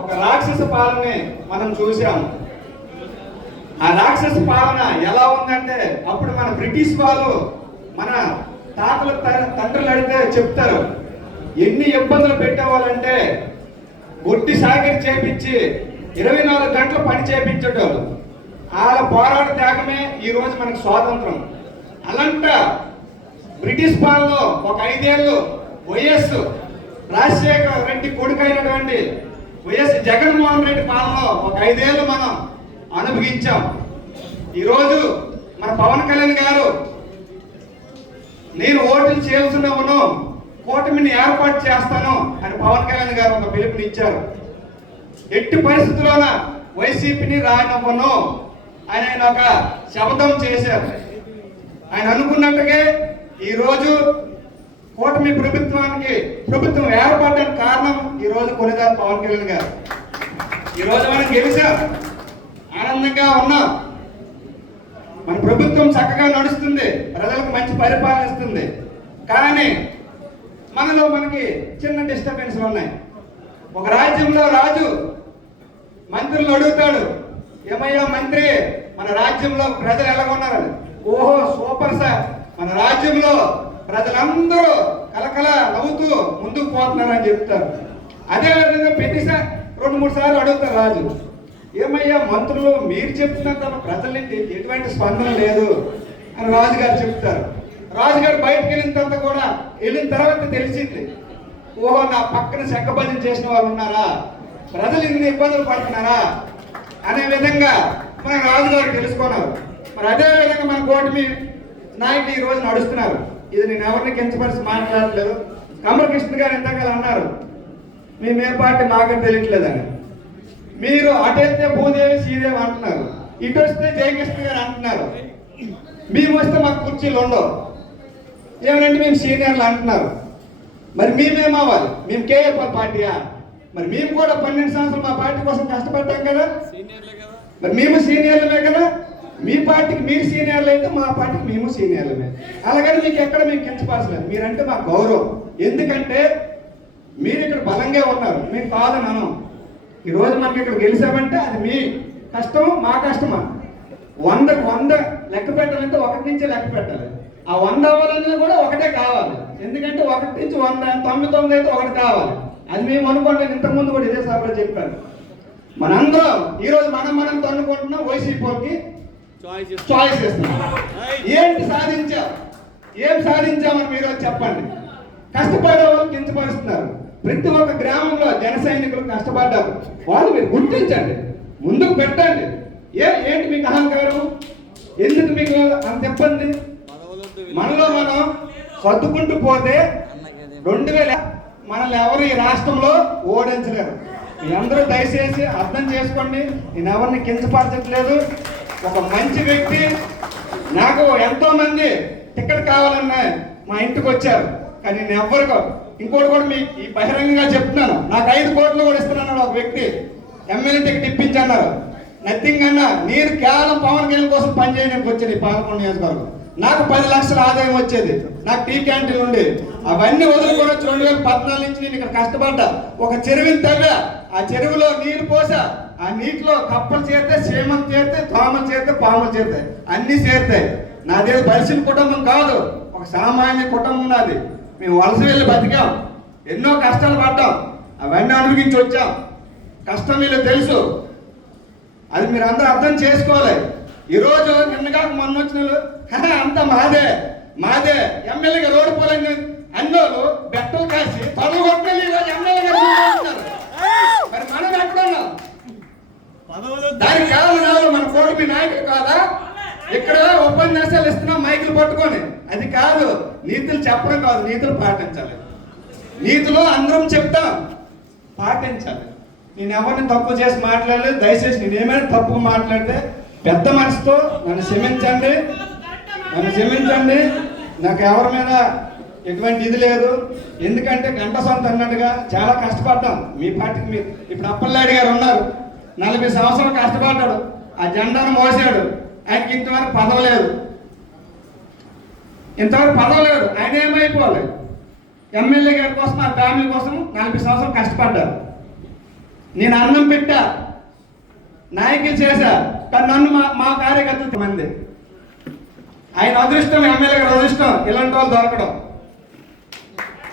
ఒక రాక్షస పాలనని మనం చూసాము. ఆ రాక్షస పాలన ఎలా ఉందంటే, అప్పుడు మన బ్రిటిష్ వాళ్ళు మన తాతల తండ్రులు అడిగితే చెప్తారు, ఎన్ని ఇబ్బందులు పెట్టేవాళ్ళంటే గొడ్డి సాగిరి చేపించి 24 గంటలు పని చేపించేటోళ్ళు. వాళ్ళ పోరాట త్యాగమే ఈరోజు మనకు స్వాతంత్రం. అలాంట బ్రిటిష్ పాలనలో ఒక 5 ఏళ్ళు వైఎస్ రాజశేఖర రెడ్డి కొడుకైనటువంటి వైఎస్ జగన్మోహన్ రెడ్డి పాలనలో ఒక 5 ఏళ్ళు మనం అనుభవించాం. ఈరోజు మన పవన్ కళ్యాణ్ గారు నేను ఓట్లు చేయాల్సినవును, కూటమిని ఏర్పాటు చేస్తాను అని పవన్ కళ్యాణ్ గారు ఒక పిలుపునిచ్చారు. ఎట్టి పరిస్థితుల్లోన వైసీపీని రానివ్వను అని ఆయన ఒక శపథం చేశారు. ఆయన అనుకున్నట్టుగా ఈరోజు కూటమి ప్రభుత్వం ఏర్పడడానికి కారణం ఈరోజు కొనిదారు పవన్ కళ్యాణ్ గారు. ఈరోజు మనం గెలిచాం, ఆనందంగా ఉన్నాం, మన ప్రభుత్వం చక్కగా నడుస్తుంది, ప్రజలకు మంచి పరిపాలన ఇస్తుంది. కానీ మనకి చిన్న డిస్టర్బెన్స్లు ఉన్నాయి. ఒక రాజ్యంలో రాజు మంత్రులు అడుగుతాడు, ఏమయ్యా మంత్రి, మన రాజ్యంలో ప్రజలు ఎలాగొన్నారని. ఓహో సూపర్ సార్, మన రాజ్యంలో ప్రజలందరూ కలకల నవ్వుతూ ముందుకు పోతున్నారని చెప్తారు. అదేవిధంగా ప్రతిసారి 2-3 సార్లు అడుగుతారు రాజు, ఏమయ్యా మంత్రులు మీరు చెప్తున్నంత ప్రజల నుంచి ఎటువంటి స్పందన లేదు అని రాజుగారు చెప్తారు. రాజుగారు బయటకు వెళ్ళిన తర్వాత తెలిసింది, ఓహో నా పక్కన శంఖభజన చేసిన వాళ్ళు ఉన్నారా, ప్రజలు ఇన్ని ఇబ్బందులు పడుతున్నారా అనే విధంగా మన రాజుగారు తెలుసుకున్నారు. మరి అదే విధంగా మన కూటమి నాయకులు ఈ రోజు నడుస్తున్నారు. ఇది నేను ఎవరిని కించపరిచి మాట్లాడలేదు. కమలకృష్ణ గారు ఇంతకాల అన్నారు, మేమే పార్టీ మాకు తెలియట్లేదని. మీరు అటెళ్తే భూదేవి శ్రీదేవి అంటున్నారు, ఇటు వస్తే జయకృష్ణ గారు అంటున్నారు. మేము వస్తే మాకు కుర్చీలు ఉండవు, ఏమనంటే మేము సీనియర్లు అంటున్నారు. మరి మేమేమవ్వాలి? మేము కేఏపీ పార్టీయా? మరి మేము కూడా 12 సంవత్సరాలు మా పార్టీ కోసం కష్టపడ్డాం కదా, మరి మేము సీనియర్లమే కదా. మీ పార్టీకి మీరు సీనియర్లు అయితే మా పార్టీకి మేము సీనియర్లమే. అలాగని మీకు ఎక్కడ మేము కించపరచలేదు. మీరంటే మా గౌరవం. ఎందుకంటే మీరు ఇక్కడ బలంగా ఉన్నారు, మీకు కాదని అనం. ఈరోజు మనకి ఇక్కడ గెలిచామంటే అది మీ కష్టం, మా కష్టమా? 100 లెక్క పెట్టాలంటే 1 నుంచే లెక్క పెట్టాలి. ఆ 100 అవ్వాలన్నా కూడా ఒకటే కావాలి. ఎందుకంటే 1 నుంచి 100, 99 అయితే 1 కావాలి. అది మేము అనుకోండి. ఇంతకుముందు కూడా ఇదే సభలో చెప్పాను. మనందరం ఈరోజు మనం తన్నుకుంటున్నాం, వైసీపీకి చాయిస్ ఇస్తున్నాం. ఏంటి ఏం సాధించామని మీరు చెప్పండి. కష్టపడే వాళ్ళు కించపరుస్తున్నారు. ప్రతి ఒక్క గ్రామంలో జన సైనికులు కష్టపడ్డారు. వాళ్ళు మీరు గుర్తించండి, ముందుకు పెట్టండి. ఏంటి మీకు అహంకారం? ఎందుకు మీకు అంత ఇబ్బంది? మనలో మనం సర్దుకుంటూ పోతే 2000 మనల్ని ఎవరు ఈ రాష్ట్రంలో ఓడించలేరు. మీ అందరూ దయచేసి అర్థం చేసుకోండి. నేను ఎవరిని కించపరచట్లేదు. ఒక మంచి వ్యక్తి, నాకు ఎంతో మంది టికెట్ కావాలన్నా మా ఇంటికి వచ్చారు. కానీ నేను ఎవరికో ఇంకోటి కూడా మీ ఈ బహిరంగంగా చెప్తున్నాను, నాకు 5 కోట్లు కూడా ఇస్తున్నాను ఒక వ్యక్తి. MLA ticket ఇప్పించన్నారు. నథింగ్ అన్నా, నేను కేవలం పవన్ కళ్యాణ్ కోసం పనిచేయడానికి వచ్చేది. పాలకొండ నియోజకవర్గం నాకు 10 లక్షల ఆదాయం వచ్చేది. నాకు టీ క్యాంటీన్ ఉండి అవన్నీ వదులుకొని 2014 నుంచి నేను ఇక్కడ కష్టపడ్డా. ఒక చెరువుని తవ్వా, ఆ చెరువులో నీరు పోసా. ఆ నీటిలో కప్పలు చేరితే, చీమలు చేరితే, దోమలు చేరితే, పాములు చేరుతాయి, అన్నీ చేరుతాయి. నాదే బలిసిన కుటుంబం కాదు, ఒక సామాన్య కుటుంబం నాది. మేము వలస వెళ్ళి బతికాం, ఎన్నో కష్టాలు పడ్డాం, అవన్నీ అనుభవించి వచ్చాం. కష్టం వీళ్ళు తెలుసు, అది మీరు అందరూ అర్థం చేసుకోవాలి. ఈరోజు నిన్నగా మొన్న వచ్చిన అంతా మాదే ఎమ్మెల్యేగా రోడ్డు పోలని అన్నోళ్ళు బెట్టలు కాసి తొడలు కొట్టే ఈరోజు ఎమ్మెల్యేగా మరి మనం ఎక్కడున్నాం? దానికి కారణాలు మన కూటమి నాయకులు కాదా? ఇక్కడ ఉపన్యాసాలు ఇస్తున్నాం మైకులు పట్టుకొని. అది కాదు, నీతులు చెప్పడం కాదు, నీతులు పాటించాలి. నీతులు అందరం చెప్తాం, పాటించాలి. నేను ఎవరిని తప్పు చేసి మాట్లాడలేదు. దయచేసి నేనేమైనా తప్పు మాట్లాడితే పెద్ద మనసుతో నన్ను క్షమించండి. నాకు ఎవరి మీద ఎటువంటి ఇది లేదు. ఎందుకంటే గంట సొంత అన్నట్టుగా చాలా కష్టపడ్డాం మీ పార్టీకి. మీరు ఇప్పుడు అప్పలనాయుడు గారు ఉన్నారు, 40 సంవత్సరాలు కష్టపడ్డాడు, ఆ జెండాను మోసాడు. ఆయనకి ఇంతవరకు పదవి లేదు. ఆయన ఏమైపోవాలి? ఎమ్మెల్యే గారి కోసం, ఆ ఫ్యామిలీ కోసం 40 సంవత్సరాలు కష్టపడ్డారు. నేను అన్నం పెట్టా, నాయకులు చేశా, కానీ నన్ను మా కార్యకర్తలు మంది. ఆయన అదృష్టం, ఎమ్మెల్యే గారు అదృష్టం ఇలాంటి వాళ్ళు దొరకడం,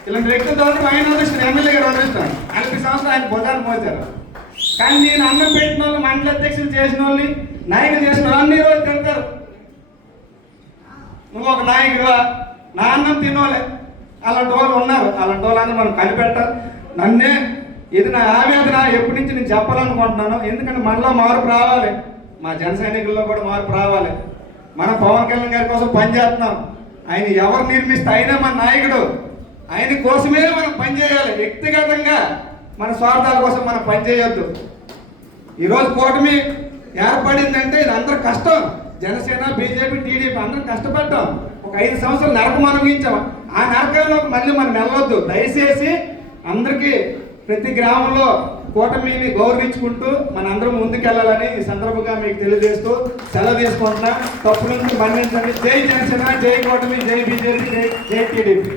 ఇలాంటి వ్యక్తులు దొరకడం ఆయన అదృష్టం, ఎమ్మెల్యే గారు అదృష్టం. 40 సంవత్సరాలు ఆయన భుజాన్ని మోసారు. కానీ నేను అన్నం పెట్టిన వాళ్ళు, మండల అధ్యక్షులు చేసిన వాళ్ళని, నాయకులు చేసిన వాళ్ళు అన్ని రోజు తింటారు. నువ్వు ఒక నాయకుడువా, నా అన్నం తినోలే, అలాంటి వాళ్ళు ఉన్నారు. అలాంటి వాళ్ళని మనం కనిపెట్టాలి. నన్నే ఇది నా ఆవేదన ఎప్పటి నుంచి నేను చెప్పాలనుకుంటున్నాను. ఎందుకంటే మనలో మార్పు రావాలి, మా జన సైనికుల్లో కూడా మార్పు రావాలి. మనం పవన్ కళ్యాణ్ గారి కోసం పనిచేస్తున్నాం. ఆయన ఎవరు నిర్మిస్తే ఆయనే మన నాయకుడు, ఆయన కోసమే మనం పనిచేయాలి. వ్యక్తిగతంగా మన స్వార్థాల కోసం మనం పనిచేయొద్దు. ఈరోజు కూటమి ఏర్పడిందంటే ఇది అందరూ కష్టం. జనసేన, బీజేపీ, టీడీపీ అందరం కష్టపడ్డాం. ఒక 5 సంవత్సరాలు నరకం అనుభవించాం. ఆ నరకంలోకి మళ్ళీ మనం వెళ్ళొద్దు. దయచేసి అందరికీ ప్రతి గ్రామంలో కూటమిని గౌరవించుకుంటూ మనందరం ముందుకెళ్ళాలని ఈ సందర్భంగా మీకు తెలియజేస్తూ సెలవు తీసుకుంటున్నా. తప్పు నుంచి మన్నించండి. జై జనసేన, జై కూటమి, జై బీజేపీ, జై టీడీపీ.